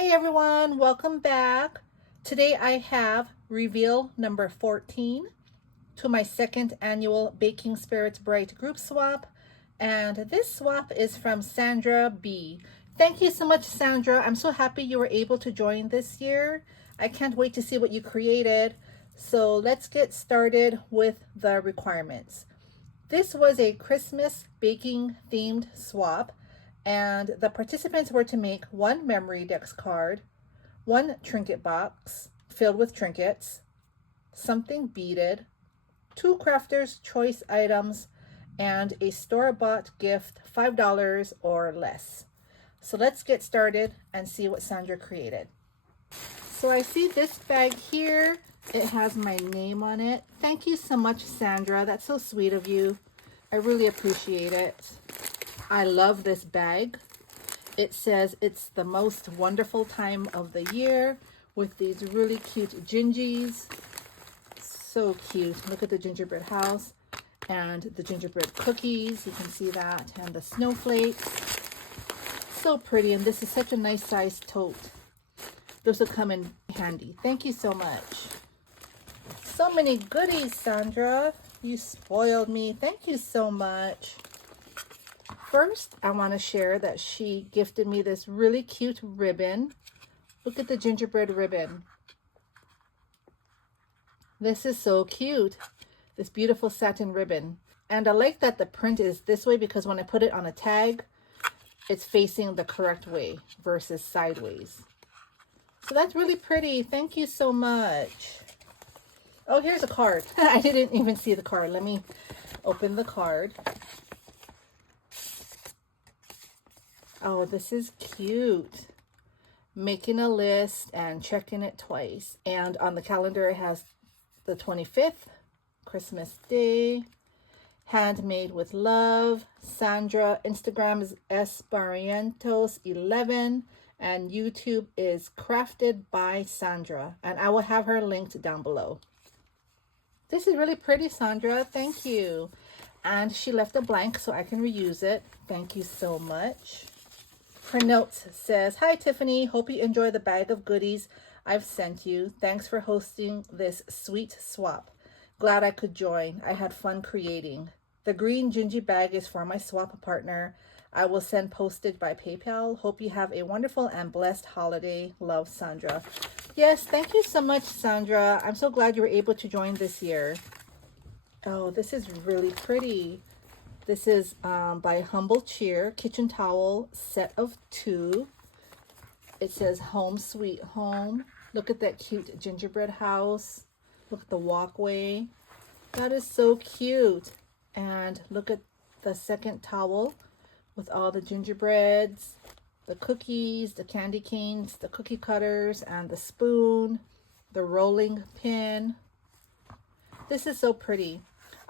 Hey everyone, welcome back. Today I have reveal number 14 to my second annual Baking Spirits Bright group swap. And this swap is from Sandra B. Thank you so much, Sandra. I'm so happy you were able to join this year. I can't wait to see what you created. So let's get started with the requirements. This was a Christmas baking themed swap, and the participants were to make one memory dex card, one trinket box filled with trinkets, something beaded, two crafter's choice items, and a store-bought gift, $5 or less. So let's get started and see what Sandra created. So I see this bag here. It has my name on it. Thank you so much, Sandra. That's so sweet of you. I really appreciate it. I love this bag. It says it's the most wonderful time of the year with these really cute gingies. So cute. Look at the gingerbread house and the gingerbread cookies. You can see that. And the snowflakes. So pretty. And this is such a nice size tote. Those will come in handy. Thank you so much. So many goodies, Sandra. You spoiled me. Thank you so much. First, I want to share that she gifted me this really cute ribbon. Look at the gingerbread ribbon. This is so cute. This beautiful satin ribbon. And I like that the print is this way because when I put it on a tag, it's facing the correct way versus sideways. So that's really pretty. Thank you so much. Oh, here's a card. I didn't even see the card. Let me open the card. Oh, this is cute. Making a list and checking it twice. And on the calendar, it has the 25th, Christmas Day. Handmade with love. Sandra. Instagram is sbarrientos11. And YouTube is Crafted by Sandra. And I will have her linked down below. This is really pretty, Sandra. Thank you. And she left a blank so I can reuse it. Thank you so much. Her note says, "Hi, Tiffany. Hope you enjoy the bag of goodies I've sent you. Thanks for hosting this sweet swap. Glad I could join. I had fun creating. The green gingy bag is for my swap partner. I will send postage by PayPal. Hope you have a wonderful and blessed holiday. Love, Sandra." Yes, thank you so much, Sandra. I'm so glad you were able to join this year. Oh, this is really pretty. This is by Humble Cheer, kitchen towel, set of 2. It says home sweet home. Look at that cute gingerbread house. Look at the walkway. That is so cute. And look at the second towel with all the gingerbreads, the cookies, the candy canes, the cookie cutters, and the spoon, the rolling pin. This is so pretty.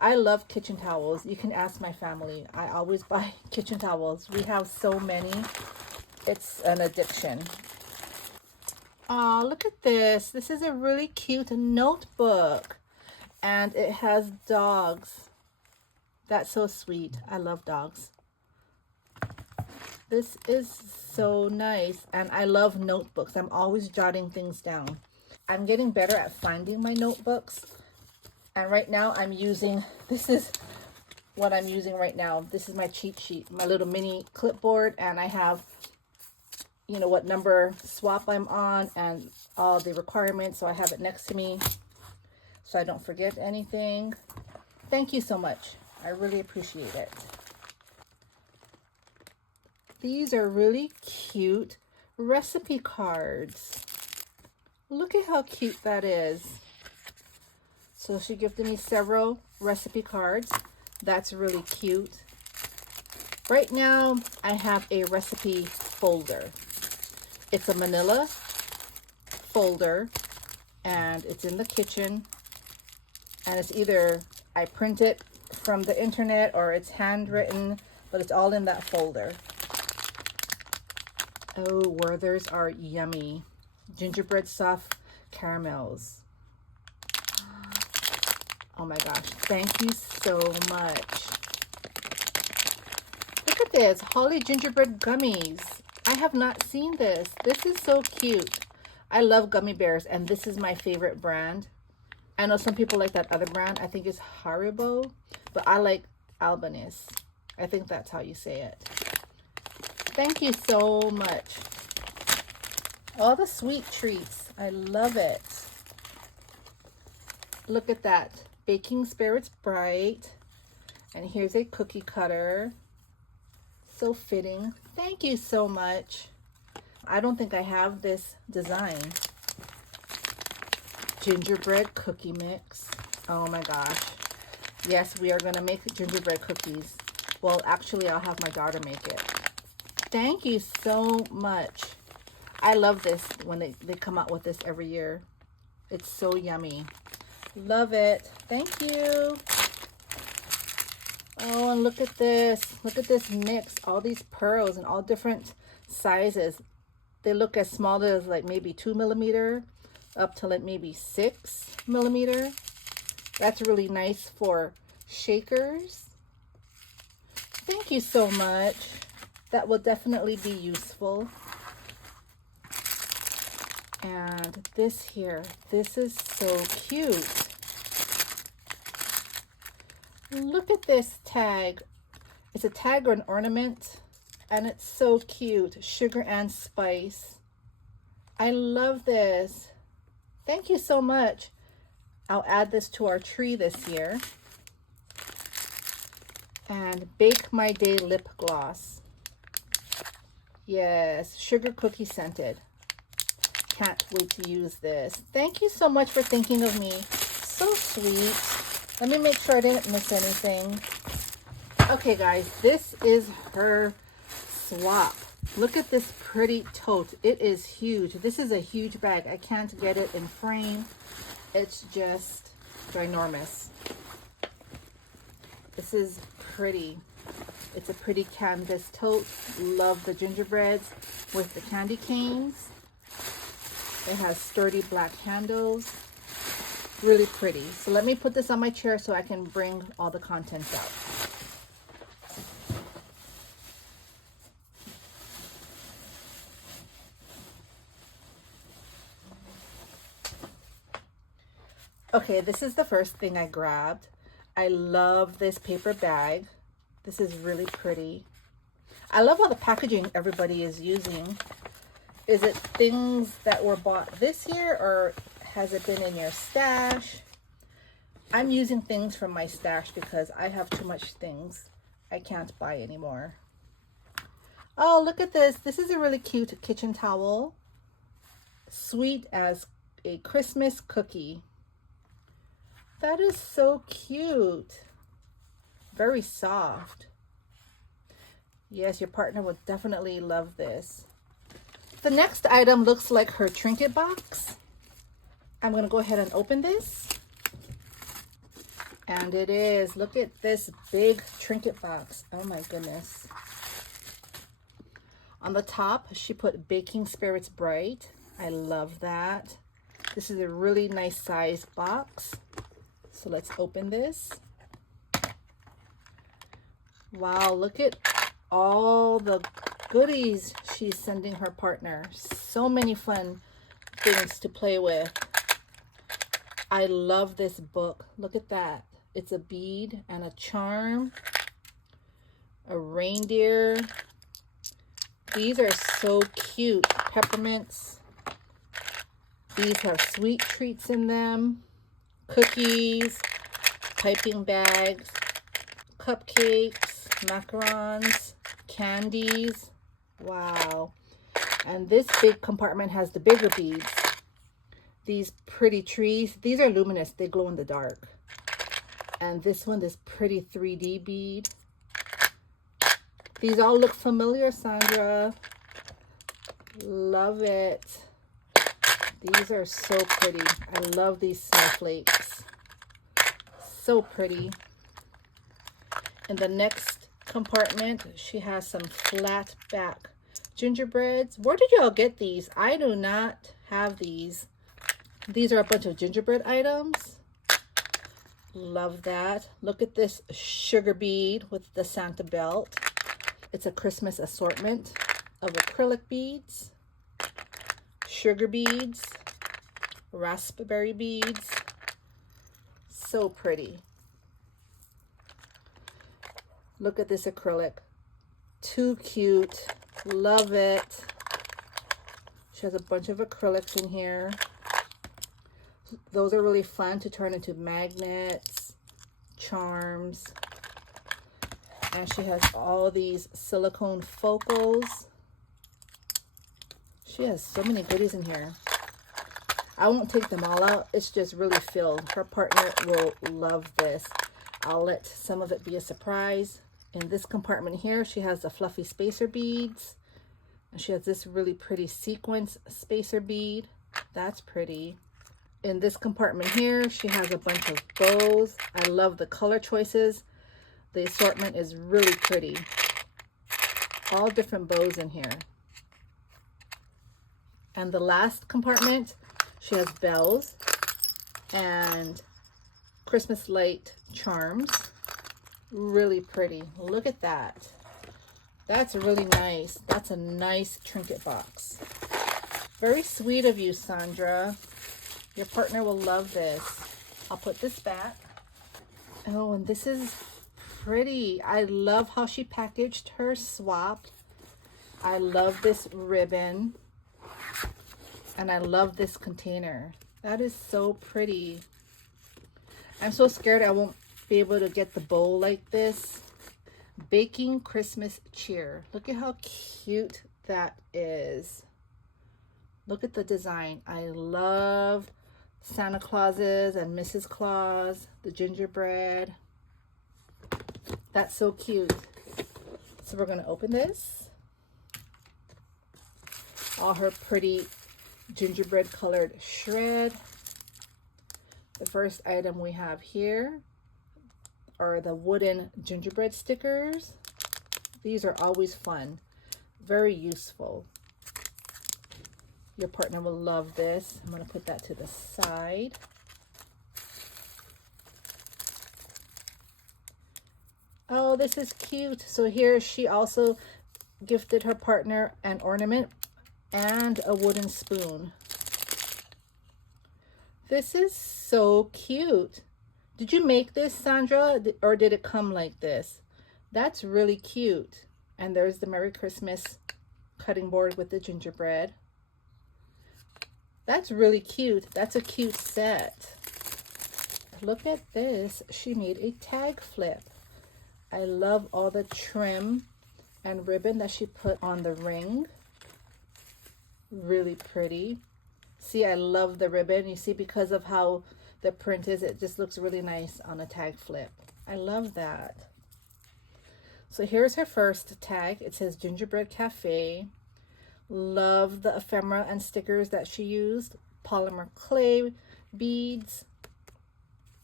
I love kitchen towels. You can ask my family. I always buy kitchen towels. We have so many. It's an addiction. Oh, look at this. This is a really cute notebook. And it has dogs. That's so sweet. I love dogs. This is so nice. And I love notebooks. I'm always jotting things down. I'm getting better at finding my notebooks. And right now I'm using, this is what I'm using right now. This is my cheat sheet, my little mini clipboard. And I have, you know, what number swap I'm on and all the requirements. So I have it next to me so I don't forget anything. Thank you so much. I really appreciate it. These are really cute recipe cards. Look at how cute that is. So she gifted me several recipe cards. That's really cute. Right now, I have a recipe folder. It's a manila folder, and it's in the kitchen. And it's either I print it from the internet or it's handwritten, but it's all in that folder. Oh, Werther's are yummy. Gingerbread soft caramels. Oh my gosh, thank you so much. Look at this, holly gingerbread gummies. I have not seen this. This is so cute. I love gummy bears, and this is my favorite brand. I know some people like that other brand. I think it's Haribo, but I like Albanese. I think that's how you say it. Thank you so much. All the sweet treats. I love it. Look at that. Baking Spirits Bright. And here's a cookie cutter. So fitting. Thank you so much. I don't think I have this design. Gingerbread cookie mix. Oh my gosh. Yes, we are going to make gingerbread cookies. Well, actually, I'll have my daughter make it. Thank you so much. I love this when they come out with this every year. It's so yummy. Love it. Thank you. Oh, and look at this. Look at this mix. All these pearls in all different sizes. They look as small as like maybe 2 millimeter up to like maybe 6 millimeter. That's really nice for shakers. Thank you so much. That will definitely be useful. And this here, this is so cute. Look at this tag. It's a tag or an ornament, and it's so cute. Sugar and spice. I love this. Thank you so much. I'll add this to our tree this year. And Bake My Day lip gloss. Yes, sugar cookie scented. Can't wait to use this. Thank you so much for thinking of me. So sweet. Let me make sure I didn't miss anything. Okay, guys, this is her swap. Look at this pretty tote. It is huge. This is a huge bag. I can't get it in frame. It's just ginormous. This is pretty. It's a pretty canvas tote. Love the gingerbreads with the candy canes. It has sturdy black handles. Really pretty. So let me put this on my chair so I can bring all the contents out. Okay, this is the first thing I grabbed. I love this paper bag. This is really pretty. I love all the packaging everybody is using. Is it things that were bought this year, or has it been in your stash? I'm using things from my stash because I have too much things. I can't buy anymore. Oh, look at this. This is a really cute kitchen towel. Sweet as a Christmas cookie. That is so cute. Very soft. Yes, your partner would definitely love this. The next item looks like her trinket box. I'm going to go ahead and open this. And it is. Look at this big trinket box. Oh my goodness. On the top, she put Baking Spirits Bright. I love that. This is a really nice size box. So let's open this. Wow, look at all the goodies she's sending her partner. So many fun things to play with. I love this book. Look at that. It's a bead and a charm. A reindeer. These are so cute. Peppermints. These have sweet treats in them. Cookies. Piping bags. Cupcakes. Macarons. Candies. Wow. And this big compartment has the bigger beads. These pretty trees. These are luminous. They glow in the dark. And this one, this pretty 3D bead. These all look familiar, Sandra. Love it. These are so pretty. I love these snowflakes. So pretty. In the next compartment, she has some flat back gingerbreads. Where did y'all get these? I do not have these. These are a bunch of gingerbread items. Love that. Look at this sugar bead with the Santa belt. It's a Christmas assortment. of acrylic beads, sugar beads, raspberry beads. So pretty. Look at this acrylic. Too cute. Love it. She has a bunch of acrylics in here. Those are really fun to turn into magnets, charms. And she has all these silicone focals. She has so many goodies in here. I won't take them all out. It's just really filled. Her partner will love this. I'll let some of it be a surprise. In this compartment here, she has the fluffy spacer beads. And she has this really pretty sequence spacer bead. That's pretty. In this compartment here, she has a bunch of bows. I love the color choices. The assortment is really pretty. All different bows in here. And the last compartment, she has bells and Christmas light charms. Really pretty. Look at that. That's really nice. That's a nice trinket box. Very sweet of you, Sandra. Your partner will love this. I'll put this back. Oh, and this is pretty. I love how she packaged her swap. I love this ribbon. And I love this container. That is so pretty. I'm so scared I won't be able to get the bowl like this. Baking Christmas cheer. Look at how cute that is. Look at the design. I love Santa Clauses and Mrs. Claus, the gingerbread. That's so cute. So we're going to open this. All her pretty gingerbread colored shred. The first item we have here are the wooden gingerbread stickers. These are always fun, very useful. Your partner will love this. I'm going to put that to the side. Oh, this is cute. So here she also gifted her partner an ornament and a wooden spoon. This is so cute. Did you make this, Sandra, or did it come like this? That's really cute. And there's the Merry Christmas cutting board with the gingerbread. That's really cute. That's a cute set. Look at this. She made a tag flip. I love all the trim and ribbon that she put on the ring. Really pretty. See, I love the ribbon. You see, because of how the print is, it just looks really nice on a tag flip. I love that. So here's her first tag. It says Gingerbread Cafe. Love the ephemera and stickers that she used. Polymer clay beads.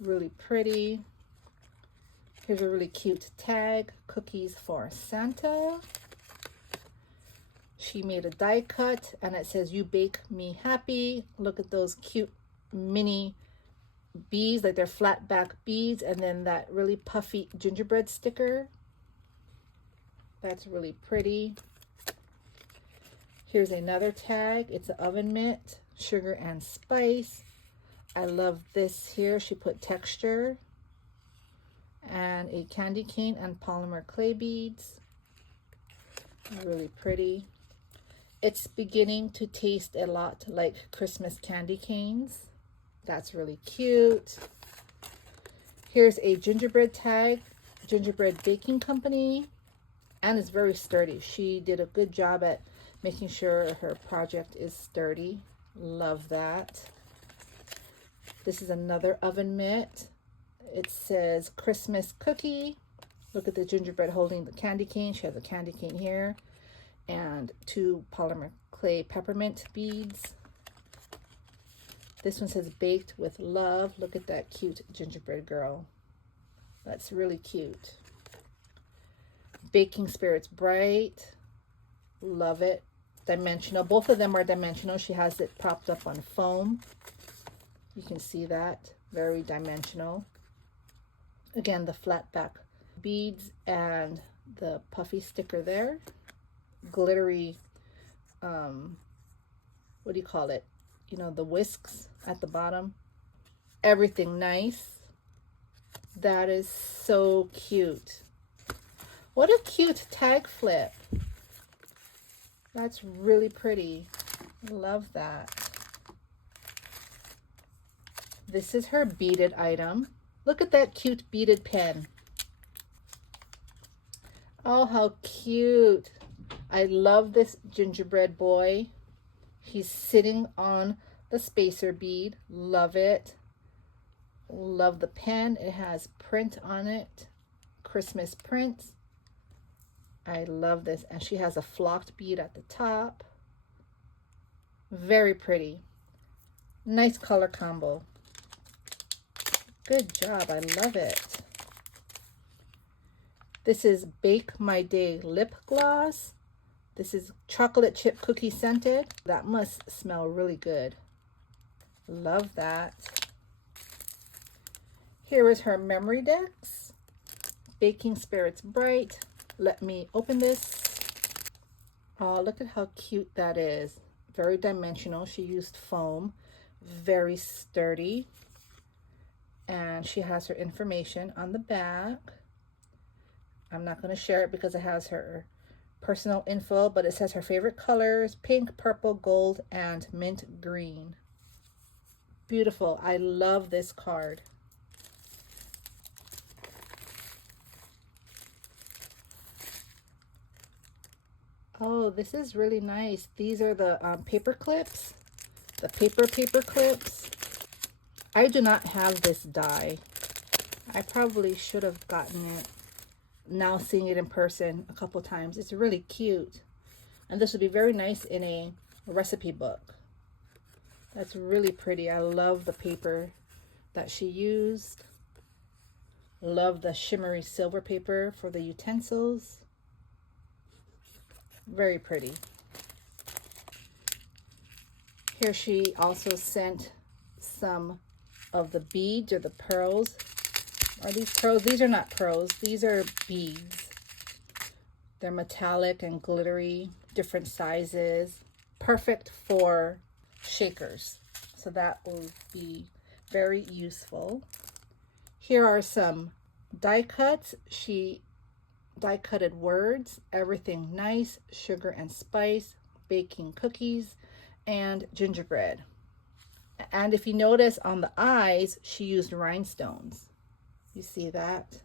Really pretty. Here's a really cute tag. Cookies for Santa. She made a die cut and it says, "You bake me happy." Look at those cute mini beads, like they're flat back beads, and then that really puffy gingerbread sticker. That's really pretty. Here's another tag. It's an oven mitt, sugar and spice. I love this here. She put texture and a candy cane and polymer clay beads. Really pretty. It's beginning to taste a lot like Christmas candy canes. That's really cute. Here's a gingerbread tag, Gingerbread Baking Company, and it's very sturdy. She did a good job at making sure her project is sturdy. Love that. This is another oven mitt. It says Christmas cookie. Look at the gingerbread holding the candy cane. She has a candy cane here and 2 polymer clay peppermint beads. This one says baked with love. Look at that cute gingerbread girl. That's really cute. Baking Spirits Bright. Love it. Dimensional. Both of them are dimensional. She has it propped up on foam. You can see that. Very dimensional. Again, the flat back beads and the puffy sticker there. Glittery what do you call it? You know, the whisks at the bottom. Everything nice. That is so cute. What a cute tag flip. That's really pretty. I love that. This is her beaded item. Look at that cute beaded pen. Oh, how cute. I love this gingerbread boy. He's sitting on the spacer bead. Love it. Love the pen. It has print on it. Christmas print. I love this. And she has a flocked bead at the top. Very pretty. Nice color combo. Good job. I love it. This is Bake My Day lip gloss. This is chocolate chip cookie scented. That must smell really good. Love that. Here is her memory decks. Baking Spirits Bright. Let me open this. Oh, look at how cute that is. Very dimensional. She used foam. Very sturdy. And she has her information on the back. I'm not going to share it because it has her personal info, but it says her favorite colors: pink, purple, gold, and mint green. Beautiful. I love this card. Oh, this is really nice. These are the paper clips, the paper clips. I do not have this die. I probably should have gotten it. Now seeing it in person a couple times, it's really cute. And this would be very nice in a recipe book. That's really pretty. I love the paper that she used. Love the shimmery silver paper for the utensils. Very pretty. Here she also sent some of the beads, or the pearls. Are these pearls? These are not pearls. These are beads. They're metallic and glittery, different sizes. Perfect for shakers. So that will be very useful. Here are some die cuts. She die cutted words, everything nice, sugar and spice, baking cookies, and gingerbread. And if you notice on the eyes, she used rhinestones. You see that?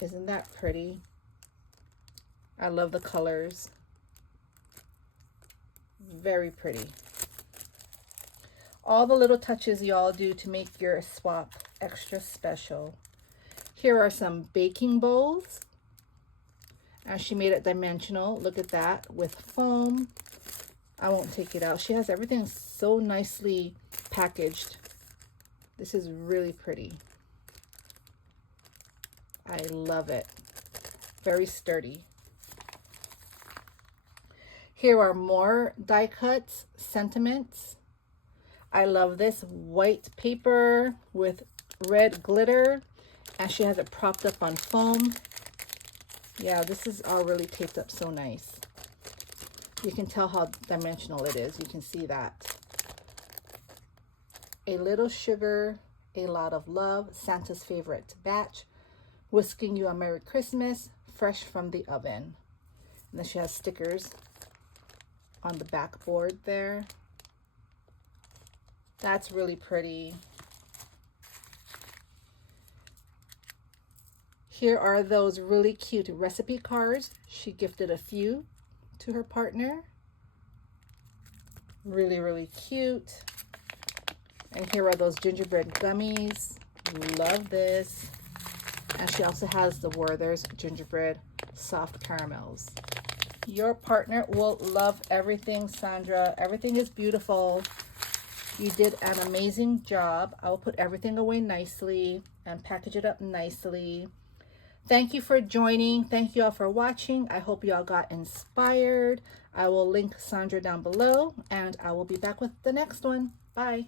Isn't that pretty? I love the colors. Very pretty. All the little touches y'all do to make your swap extra special. Here are some baking bowls. And she made it dimensional. Look at that, with foam. I won't take it out. She has everything so nicely packaged. This is really pretty. I love it. Very sturdy. Here are more die cuts, sentiments. I love this white paper with red glitter, and she has it propped up on foam. Yeah, this is all really taped up so nice. You can tell how dimensional it is. You can see that. A little sugar, a lot of love, Santa's favorite batch, whisking you a Merry Christmas, fresh from the oven. And then she has stickers on the backboard there. That's really pretty. Here are those really cute recipe cards. She gifted a few to her partner. Really, really cute. And here are those gingerbread gummies. Love this. And she also has the Werther's gingerbread soft caramels. Your partner will love everything, Sandra. Everything is beautiful. You did an amazing job. I will put everything away nicely and package it up nicely. Thank you for joining. Thank you all for watching. I hope you all got inspired. I will link Sandra down below, and I will be back with the next one. Bye.